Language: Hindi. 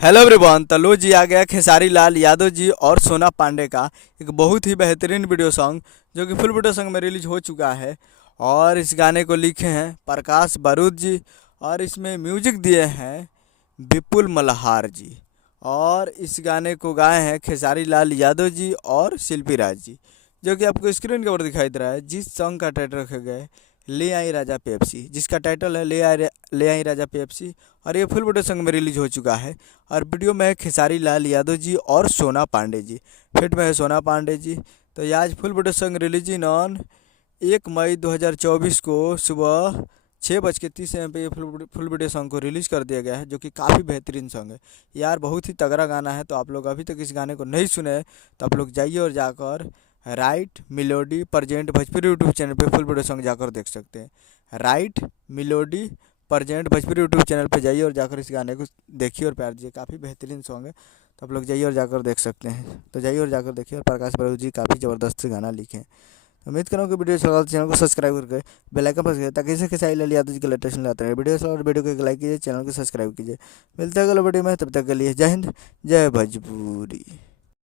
Hello everyone. तो लो जी आ गया खेसारी लाल यादव जी और सोना पांडे का एक बहुत ही बेहतरीन वीडियो सॉन्ग जो कि फुल वीडियो सॉन्ग में रिलीज हो चुका है। और इस गाने को लिखे हैं प्रकाश बारूद जी और इसमें म्यूजिक दिए हैं विपुल मल्हार जी। और इस गाने को गाए हैं खेसारी लाल यादव जी और शिल्पी राज जी, जो कि आपको स्क्रीन के ऊपर दिखाई दे रहा है। जिस सॉन्ग का टाइटल रखा गया है ले आई राजा पेप्सी, जिसका टाइटल है ले आई राजा पेप्सी। और ये फुल वीडियो सॉन्ग में रिलीज हो चुका है। और वीडियो में है खेसारी लाल यादव जी और सोना पांडे जी, फिट में है सोना पांडे जी। तो ये आज full video song releasing on 1 मई 2024 को सुबह 6:30 AM पे ये फुल वीडियो सॉन्ग को रिलीज़ कर दिया गया है, जो कि काफ़ी बेहतरीन सॉन्ग है यार। बहुत ही तगड़ा गाना है। तो आप लोग अभी तक इस गाने को नहीं सुने हैं तो आप लोग जाइए और जाकर right melody present Bhojpuri YouTube channel पे फुल वीडियो सॉन्ग जाकर देख सकते हैं। Right melody present Bhojpuri YouTube channel पे जाइए और जाकर इस गाने को देखिए और प्यार दीजिए। काफ़ी बेहतरीन सॉन्ग है, तो आप लोग जाइए और जाकर देख सकते हैं। तो जाइए और जाकर देखिए। और प्रकाश बारूद जी काफ़ी ज़बरदस्त गाना लिखे हैं। तो उम्मीद करूँ कि वीडियो अच्छा लगा तो चैनल को सब्सक्राइब करके बेल आइकन प्रेस करिए, ताकि इसे खेसारी लाल यादव जी के लेटेस्ट लाते रहे। वीडियो अच्छा लगा तो वीडियो को एक लाइक कीजिए, चैनल को सब्सक्राइब कीजिए। मिलते हैं अगले वीडियो में, तब तक के लिए जय हिंद जय भोजपुरी।